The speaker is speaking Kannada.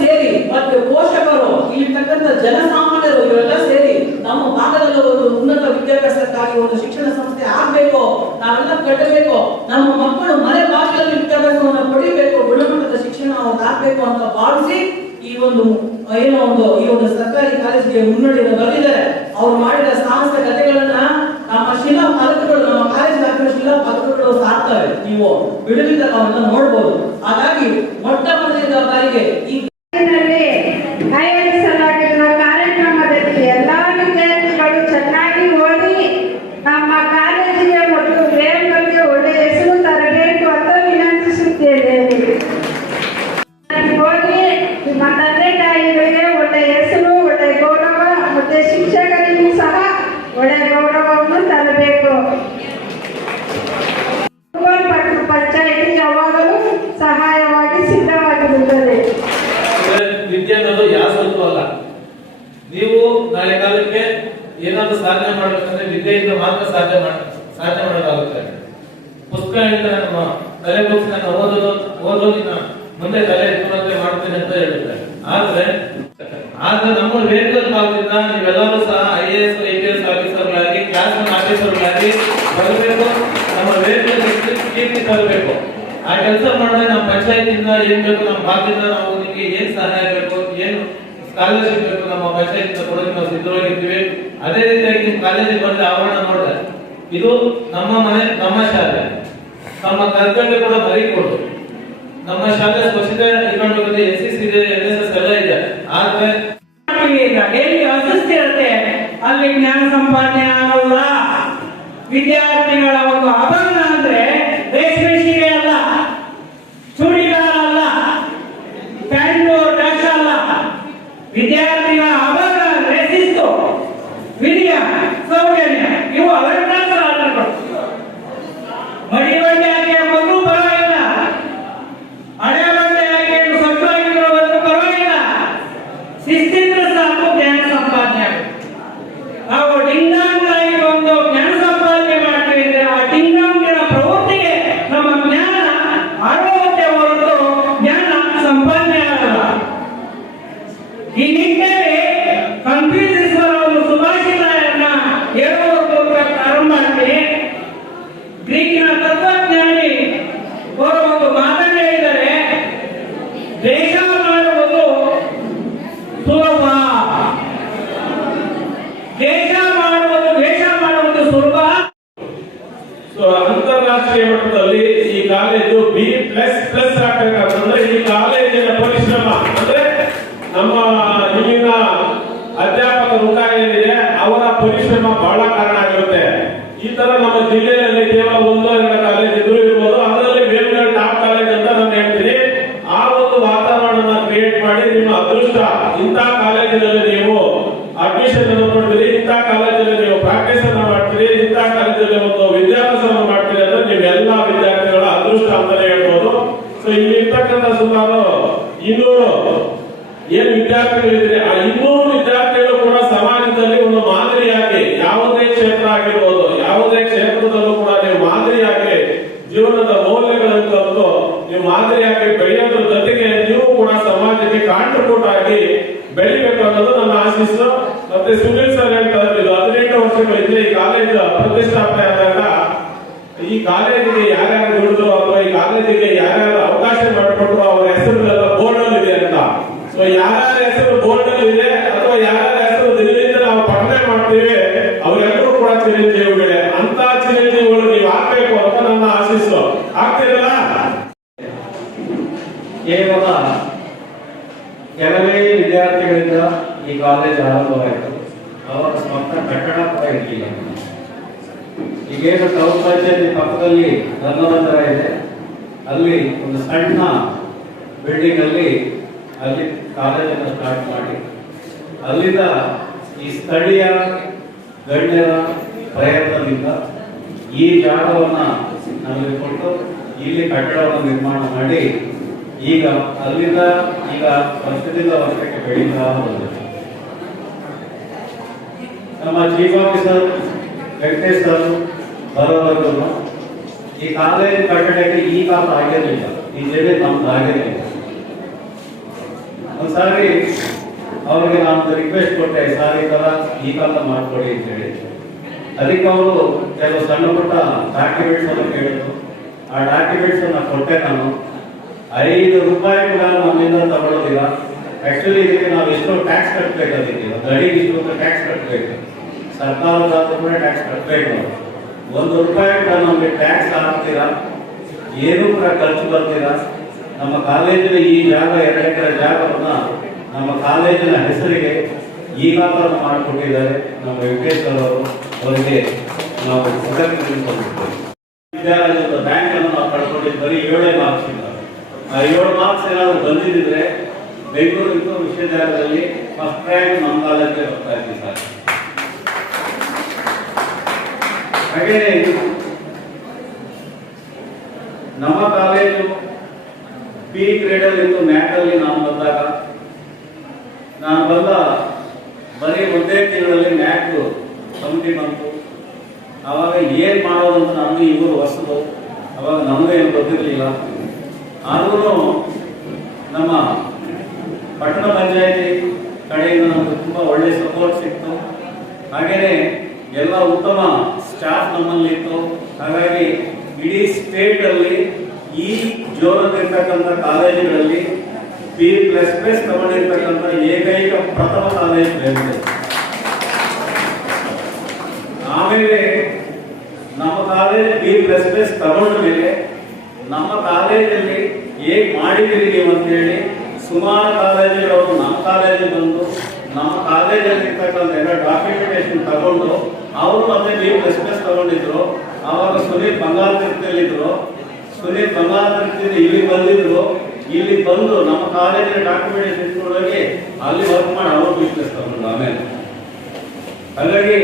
ಸೇರಿ ಮತ್ತೆ ಪೋಷಕರು ಇಲ್ಲಿರ್ತಕ್ಕಂಥ ಜನಸಾಮಾನ್ಯರು ಇವರೆಲ್ಲ ಸೇರಿ ನಮ್ಮ ಭಾಗದಲ್ಲಿ ಒಂದು ಉನ್ನತ ವಿದ್ಯಾಭ್ಯಾಸಕ್ಕಾಗಿ ಒಂದು ಶಿಕ್ಷಣ ಸಂಸ್ಥೆ ಆಗ್ಬೇಕು, ನಾವೆಲ್ಲ ಕಟ್ಟಬೇಕು, ನಮ್ಮ ಮಕ್ಕಳು ಮನೆ ಭಾಗದಲ್ಲಿ ವಿದ್ಯಾಭ್ಯಾಸವನ್ನು ಪಡಿಬೇಕು, ಗುಣಮಟ್ಟದ ಶಿಕ್ಷಣ ಅವ್ರು ಆಗ್ಬೇಕು ಅಂತ ಭಾವಿಸಿ ಈ ಒಂದು ಸರ್ಕಾರಿ ಕಾಲೇಜಿಗೆ ಮುನ್ನಡೆಯನ್ನು ಬರೆದಿದ್ದಾರೆ. ಅವ್ರು ಮಾಡಿದ ಸಾಹಸ ಕಥೆಗಳನ್ನ ನಮ್ಮ ಶಿಲಾ ಫಲಕಗಳು, ನಮ್ಮ ಕಾಲೇಜ್ ಹಾಕಿದ ಶಿಲಾ ಫಲಕಗಳು ಸಾಕ್ತವೆ, ನೀವು ಬಿಡುವಿದ್ದಾಗ ಅವನ್ನ ನೋಡ್ಬೋದು. ಹಾಗಾಗಿ ಮೊಟ್ಟ ಮೊದಲನೇ ಬಾರಿಗೆ ಈ ಆಯೋಜಿಸಲಾಗಿರುವ ಕಾರ್ಯಕ್ರಮದಲ್ಲಿ ಎಲ್ಲಾ ವಿದ್ಯಾರ್ಥಿಗಳು ಚೆನ್ನಾಗಿ ಓದಿ ನಮ್ಮ ಕಾಲೇಜಿಗೆ ಮತ್ತು ವೇಗಕ್ಕೆ ಒಳ್ಳೆಯ ಹೆಸರು ತರಬೇಕು ಅಂತ ವಿನಂತಿಸುತ್ತೇವೆ. ಓದಿ ನಿಮ್ಮ ತಂದೆ ತಾಯಿಗಳಿಗೆ ಒಳ್ಳೆಯ ಹೆಸರು, ಒಳ್ಳೆಯ ಗೌರವ ಮತ್ತೆ ಶಿಕ್ಷಕರಿಗೂ ಸಹ ಒಳ್ಳೆಯ ಗೌರವವನ್ನು ತರಬೇಕು. ಪಂಚಾಯಿತಿ ಯಾವಾಗಲೂ ಸಹಾಯವಾಗಿ ಸಿದ್ಧವಾಗಿರುತ್ತದೆ. ವಿದ್ಯೆ ಅನ್ನೋದು ಯಾವತ್ತೂ ಅಲ್ಲ. ನೀವು ನಾಳೆ ಕಾಲಕ್ಕೆ ಏನಾದ್ರು ಸಾಧನೆ ಮಾಡ್ಬೇಕಂದ್ರೆ ವಿದ್ಯೆಯಿಂದ ಮಾತ್ರ ಸಾಧನೆ ಮಾಡೋದಾಗುತ್ತೆ. ಪುಸ್ತಕ ಹೇಳ್ತಾರೆ, ನಮ್ಮ ತಲೆ ಬುಕ್ಸ್ ಓದೋದಿನ ಮುಂದೆ ತಲೆ ಎತ್ತುವಂತೆ ಮಾಡ್ತೇನೆ ಅಂತ ಹೇಳುತ್ತೆ. ಆದ್ರೆ ನಮ್ಮ ವೇದಿಕಲ್ ಭಾಗದಿಂದ ನೀವೆಲ್ಲರೂ ಸಹ IAS IPS ಆಫೀಸರ್ಗಳಾಗಿ, ಕ್ಲಾಸ್ ರೂಮ್ ಆಫೀಸರ್ಗಳಾಗಿ ಬರಬೇಕು, ನಮ್ಮ ವೇದಿಕಲ್ ಕೀರ್ತಿ ತರಬೇಕು. ಆ ಕೆಲಸ ಮಾಡಿದ್ರೆ ನಮ್ಮ ಪಂಚಾಯತಿಂದ ಏನ್ ಬೇಕು, ನಮ್ಮ ಭಾಗದಿಂದ ನಾವು ನಿಮಗೆ ಏನ್ ಸಹಾಯ ಬೇಕು, ಏನು ಸ್ಕಾಲರ್ಶಿಪ್ ಬೇಕು, ನಮ್ಮ ಪಂಚಾಯತಿಂದ ಕೊಡೋಕೆ ನಾವು ಸಿದ್ಧವಾಗಿರ್ತೀವಿ. ಅದೇ ರೀತಿಯಾಗಿ ನಿಮ್ಮ ಕಾಲೇಜಿಗೆ ಬಂದ್ರೆ ಆವರಣ ನೋಡಿದ್ರೆ ಇದು ನಮ್ಮ ಮನೆ, ನಮ್ಮ ಶಾಲೆ, ನಮ್ಮ ಕರ್ತವ್ಯ ಕೂಡ ಮರಿಕೊಡು. ನಮ್ಮ ಶಾಲೆ ಸ್ವಚ್ಛತೆ ಇಟ್ಕೊಂಡ್ರೆ SCC ಇದೆ, NSS ಎಲ್ಲ ಇದೆ. ಆದ್ರೆ ಎಲ್ಲಿ ಅಸ್ವಸ್ಥ ಇರುತ್ತೆ ಅಲ್ಲಿ ಜ್ಞಾನ ಸಂಪಾದನೆ ಆಗಲ್ಲ. ವಿದ್ಯಾರ್ಥಿಗಳ ಒಂದು ಆಭರಣ ಅಂದ್ರೆ ರೇಷ್ಮೆ ಸೀರೆ ಅಲ್ಲ, ಚೂಡಿದಾರ ಅಲ್ಲ, ಪ್ಯಾಂಟು ಡ್ರೆಸ್ ಅಲ್ಲ. ವಿದ್ಯಾರ್ಥಿಗಳ ಆಭರಣ ಅಂದ್ರೆ ಶಿಸ್ತು, ವಿನಯ, ಸೌಜನ್ಯ. ಇವು ಅಲಂಕಾರ ಆಟಗಳು. ಮಡಿ ಬಂಡೆ ಹಾಕಿ ಮಗು ಪರವಾಗಿಲ್ಲ, ಹಳೆ ಬಂಡೆ ಹಾಕಿ ಸ್ವಚ್ಛವಾಗಿರೋದು ಪರವಾಗಿಲ್ಲ. ಶಿಸ್ತಿದ್ರೆ ಸಾಕು ಜ್ಞಾನ ಸಂಪಾದನೆ ಆಗುತ್ತೆ. ನಾವು ಡಿಂಗಾಂಗರಾಗಿ ಒಂದು ಜ್ಞಾನ ಸಂಪಾದನೆ ಮಾಡ್ತೀವಿ ಅಂದ್ರೆ ಆ ಡಿಂಗಾಂಗರ ಪ್ರವೃತ್ತಿಗೆ ನಮ್ಮ ಜ್ಞಾನ ಆರೋಗ್ಯ ಹೊರತು ಜ್ಞಾನ ಸಂಪಾದನೆ ಆಗಲ್ಲ. ಈ ನಿಟ್ಟಿನಲ್ಲಿ ಕನ್ಫ್ಯೂಷನ್ ಒಂದು ಸುಭಾಷಿತವನ್ನ ಹೇಳುವ ಮೂಲಕ ಪ್ರಾರಂಭ ಮಾಡ್ತೀನಿ. ಗ್ರೀಕಿನ ತತ್ವಜ್ಞಾನಿ ಅವರು ಒಂದು ಮಾತನ್ನು ಹೇಳಿದ್ದಾರೆ, ದೇಶ ಮಾಡುವುದು ಸುಲಭ, ದೇಶ ಮಾಡುವುದು ಸುಲಭ. ಅಂತಾರಾಷ್ಟ್ರೀಯ ಮಟ್ಟದಲ್ಲಿ ಈ ಕಾಲೇಜು B++ ಆಗ್ಬೇಕಂತಂದ್ರೆ ಈ ಕಾಲೇಜಿನ ಪರಿಶ್ರಮ ಅಂದ್ರೆ ನಮ್ಮ ಇಲ್ಲಿನ ಅಧ್ಯಾಪಕ ವೃಂದ ಏನಿದೆ ಅವರ ಪರಿಶ್ರಮ ಬಹಳ ಕಾರಣ ಆಗಿರುತ್ತೆ. ಈ ತರ ನಮ್ಮ ಜಿಲ್ಲೆಯಲ್ಲಿ ಕೇವಲ 1-2 ಕಾಲೇಜ್ ಇದ್ರೂ ಇರ್ಬೋದು, ಅದರಲ್ಲಿ ಬೇರೆ ಟಾಪ್ ಕಾಲೇಜ್ ಅಂತ ನಾನು ಹೇಳ್ತೀನಿ. ಆ ಒಂದು ವಾತಾವರಣ ಕ್ರಿಯೇಟ್ ಮಾಡಿ ನಿಮ್ಮ ಅದೃಷ್ಟ, ಇಂಥ ಕಾಲೇಜಿನಲ್ಲಿ ನೀವು ಅಡ್ಮಿಷನ್ ಅನ್ನು ಪಡ್ತೀರಿ, ಇಂಥ ಕಾಲೇಜಲ್ಲಿ ನೀವು ಪ್ರಾಕ್ಟೀಸ್ ಅನ್ನು ಮಾಡ್ತೀರಿ, ಇಂಥ ಕಾಲೇಜಲ್ಲಿ ಒಂದು ವಿದ್ಯಾಭ್ಯಾಸವನ್ನು ಮಾಡ್ತೀರಿ ಅಂದ್ರೆ ನೀವೆಲ್ಲ ವಿದ್ಯಾರ್ಥಿಗಳ ಅದೃಷ್ಟ ಅಂತಾನೆ ಹೇಳ್ಬೋದು. ಸೊ ಇಲ್ಲಿ ಇರ್ತಕ್ಕಂಥ ಸುಮಾರು 200 ಏನು ವಿದ್ಯಾರ್ಥಿಗಳಿದ್ರೆ ಆ 200 ವಿದ್ಯಾರ್ಥಿಗಳು ಕೂಡ ಸಮಾಜದಲ್ಲಿ ಒಂದು ಮಾದರಿಯಾಗಿ, ಯಾವುದೇ ಕ್ಷೇತ್ರ ಆಗಿರ್ಬೋದು, ಯಾವುದೇ ಕ್ಷೇತ್ರದಲ್ಲೂ ಕೂಡ ನೀವು ಮಾದರಿಯಾಗಿ ಜೀವನದ ಮೌಲ್ಯಗಳನ್ನು ತಂದು ನೀವು ಮಾದರಿಯಾಗಿ ಬೆಳೆಯೋದ್ರ ಜೊತೆಗೆ ನೀವು ಕೂಡ ಸಮಾಜಕ್ಕೆ ಕಾಂಟ್ರಿಬ್ಯೂಟ್ ಆಗಿ ಬೆಳಿಬೇಕು ಅನ್ನೋದು ನನ್ನ ಆಶೀಸ್ಸು. ಮತ್ತೆ ಸುನಿಲ್ ಸರ್ ಹೇಳ್ತಾರೆ, ಇದು 18 ವರ್ಷಗಳಿಂದ ಈ ಕಾಲೇಜ್ ಪ್ರತಿಷ್ಠಾಪನೆ ಆದಾಗ ಈ ಕಾಲೇಜಿಗೆ ಯಾರ್ಯಾರು ದುಡಿದ್ರು ಅಥವಾ ಈ ಕಾಲೇಜಿಗೆ ಯಾರ್ಯಾರು ಅವಕಾಶ ಮಾಡಿಕೊಟ್ರು ಅವರ ಹೆಸರುಗಳೆಲ್ಲ ಬೋರ್ಡ್ ಅಲ್ಲಿ ಇದೆ ಅಂತ. ಸೊ ಯಾರ್ಯಾರ ಹೆಸರು ಬೋರ್ಡ್ ಅಲ್ಲಿ ಇದೆ ಅಥವಾ ಯಾರ್ಯಾರ ಹೆಸರು ದಿನದಿಂದ ನಾವು ಪಠನೆ ಮಾಡ್ತೀವಿ ಅವರೆಲ್ಲರೂ ಕೂಡ ಚಿರಂಜೀವಿಗಳೇ. ಅಂತ ಚಿರಂಜೀವಿಗಳು ನೀವು ಆಗ್ಬೇಕು ಅಂತ ನನ್ನ ಆಶೀಸ್ಸು. ಆಗ್ತಿರಲ್ಲ? ಕೇವಲ ಕೆಲವೇ ವಿದ್ಯಾರ್ಥಿಗಳಿಂದ ಈ ಕಾಲೇಜ್ ಆರಂಭವಾಯಿತು. ಅವರ ಸ್ವಂತ ಕಟ್ಟಡ ಕೂಡ ಇರಲಿಲ್ಲ. ಈಗೇನು ಟೌನ್ ಪಂಚಾಯತಿ ಪಕ್ಕದಲ್ಲಿ ಧರ್ಮದಂತರ ಇದೆ, ಅಲ್ಲಿ ಒಂದು ಸಣ್ಣ ಬಿಲ್ಡಿಂಗ್ ಅಲ್ಲಿ ಕಾಲೇಜನ್ನು ಸ್ಟಾರ್ಟ್ ಮಾಡಿ ಅಲ್ಲಿಂದ ಈ ಸ್ಥಳೀಯ ಗಣ್ಯರ ಪ್ರಯತ್ನದಿಂದ ಈ ಜಾಗವನ್ನ ನಮಗೆ ಕೊಟ್ಟು ಇಲ್ಲಿ ಕಟ್ಟಡವನ್ನು ನಿರ್ಮಾಣ ಮಾಡಿ ಈಗ ಅಲ್ಲಿಂದ ವರ್ಷದಿಂದ ವರ್ಷಕ್ಕೆ ಬೆಳೀತಾ ಬಂದಿದೆ. ನಮ್ಮ ಚೀಫ್ ಆಫೀಸರ್ ವೆಂಕಟೇಶ್ ಸರ್ ಬರೋವರೆಗೂ ಈ ಕಾಲೇಜ್ ಕಟ್ಟಡಕ್ಕೆ ಈ ಕಾಲ ಆಗಿರಲಿಲ್ಲ, ಈ ಜನ ನಮ್ದು ಆಗಿರಲಿಲ್ಲ. ಒಂದ್ಸಾರಿ ಅವ್ರಿಗೆ ನಾನು ರಿಕ್ವೆಸ್ಟ್ ಕೊಟ್ಟೆ, ಸರ್ ಈ ಕಾಲ ಮಾಡ್ಕೊಡಿ ಅಂತ ಹೇಳಿ. ಅದಕ್ಕೆ ಅವರು ಕೆಲವು ಸಣ್ಣ ಪುಟ್ಟ ಡಾಕ್ಯುಮೆಂಟ್ಸ್ ಅನ್ನು ಕೇಳಿದ್ರು. ಆ ಡಾಕ್ಯುಮೆಂಟ್ಸ್ ಅನ್ನ ಕೊಟ್ಟೆ ನಾನು. 5 ರೂಪಾಯಿ ಕೂಡ ನಮ್ಮಿಂದ ತಗೊಳ್ಳೋದಿಲ್ಲ. ಆಕ್ಚುಲಿ ಇದಕ್ಕೆ ನಾವು ಎಷ್ಟೋ ಟ್ಯಾಕ್ಸ್ ಕಟ್ಟಬೇಕು, ಅದಕ್ಕೆ ಗಡಿಗೆ ಇಷ್ಟು ಟ್ಯಾಕ್ಸ್ ಕಟ್ಟಬೇಕು, ಸರ್ಕಾರದಾದ್ರೂ ಕೂಡ ಟ್ಯಾಕ್ಸ್ ಕಟ್ಟಬೇಕು. 1 ರೂಪಾಯಿ ಕೂಡ ನಮಗೆ ಟ್ಯಾಕ್ಸ್ ಹಾಕ್ತೀರಾ, ಏನೂ ಕೂಡ ಖರ್ಚು ಬರ್ತೀರಾ. ನಮ್ಮ ಕಾಲೇಜಿನ ಈ ಜಾಗ 2 ಎಕರೆ ಜಾಗವನ್ನ ನಮ್ಮ ಕಾಲೇಜಿನ ಹೆಸರಿಗೆ ಈಗಾಗಲೇ ಮಾಡಿಕೊಟ್ಟಿದ್ದಾರೆ ನಮ್ಮ ವೆಂಕಟೇಶ್ ಅವರು. ಅವರಿಗೆ ನಾವು ವಿದ್ಯಾಲಯದ ಬ್ಯಾಂಕ್ ಅನ್ನು ನಾವು ಪಡ್ಕೊಂಡಿದ್ದು ಬರೀ 7 ಮಾರ್ಕ್ಸ್ ಇಲ್ಲ. ಆ 7 ಮಾರ್ಕ್ಸ್ ಏನಾದ್ರು ಬಂದಿದ್ರೆ ಬೆಂಗಳೂರು ವಿಶ್ವವಿದ್ಯಾಲಯದಲ್ಲಿ ಫಸ್ಟ್ ರ್ಯಾಂಕ್ ನಮ್ಮ ಕಾಲೇಜಿಗೆ ಬರ್ತಾ ಇದ್ದೀವಿ ಸರ್. ಹಾಗೆ ನಮ್ಮ ಕಾಲೇಜು ಬಿ ಗ್ರೇಡ್ ಅಲ್ಲಿ ಇತ್ತು. ಮ್ಯಾಥ್ ಅಲ್ಲಿ ನಾನು ಬಂದಾಗ ಬರೀ 1 ತಿಂಗಳಲ್ಲಿ ಮ್ಯಾಥ್ ಸಮಿತಿ ಬಂತು. ಅವಾಗ ಏನ್ ಮಾಡೋದಂತ ನಮ್ಗೆ ಇವರು ಹೊಸದು, ಅವಾಗ ನಮ್ಗೆ ಏನು ಗೊತ್ತಿರಲಿಲ್ಲ. ಆದ್ರೂ ನಮ್ಮ ಪಟ್ಟಣ ಪಂಚಾಯತಿ ಕಡೆಯಿಂದ ನಮ್ಗೆ ತುಂಬಾ ಒಳ್ಳೆ ಸಪೋರ್ಟ್ ಸಿಕ್ತು. ಹಾಗೇನೆ ಎಲ್ಲ ಉತ್ತಮ ಸ್ಟಾಫ್ ನಮ್ಮಲ್ಲಿ ಇತ್ತು. ಹಾಗಾಗಿ ಇಡೀ ಸ್ಟೇಟ್ ಅಲ್ಲಿ ಈ ಜೋರಲ್ಲಿರ್ತಕ್ಕಂಥ ಕಾಲೇಜುಗಳಲ್ಲಿ B++ ತಗೊಂಡಿರ್ತಕ್ಕಂಥ ಏಕೈಕ ಪ್ರಥಮ ಕಾಲೇಜ್ ಬೇರೆ. ಆಮೇಲೆ ನಮ್ಮ ಕಾಲೇಜ್ B++ ತಗೊಂಡ ಮೇಲೆ ನಮ್ಮ ಕಾಲೇಜಲ್ಲಿ ಹೇಗೆ ಮಾಡಿದ್ದೀರಿ ನೀವು ಅಂತ ಹೇಳಿ ಸುಮಾರು ಕಾಲೇಜುಗಳು ನಮ್ಮ ಕಾಲೇಜಿಗೆ ಬಂದು ನಮ್ಮ ಕಾಲೇಜಲ್ಲಿ ಇರ್ತಕ್ಕಂಥ ಎಲ್ಲ ಡಾಕ್ಯುಮೆಂಟೇಶನ್ ತಗೊಂಡು ಅವರು ಮತ್ತೆ B++ ತಗೊಂಡಿದ್ರು. ಆವಾಗ ಸುನೀಲ್ ಬಂಗಾರತಿರ್ತಿಯಲ್ಲಿದ್ರು. ಸುನೀಲ್ ಬಂಗಾರತಿರ್ತಿಯಿಂದ ಇಲ್ಲಿ ಬಂದಿದ್ರು. ಇಲ್ಲಿ ಬಂದು ನಮ್ಮ ಕಾಲೇಜಿನ ಡಾಕ್ಯುಮೆಂಟೇಶನ್ ಇಟ್ಕೊಂಡೋಗಿ ಅಲ್ಲಿ ವರ್ಕ್ ಮಾಡಿ ಅವರು B++ ತಗೊಂಡು. ಆಮೇಲೆ ಹಾಗಾಗಿ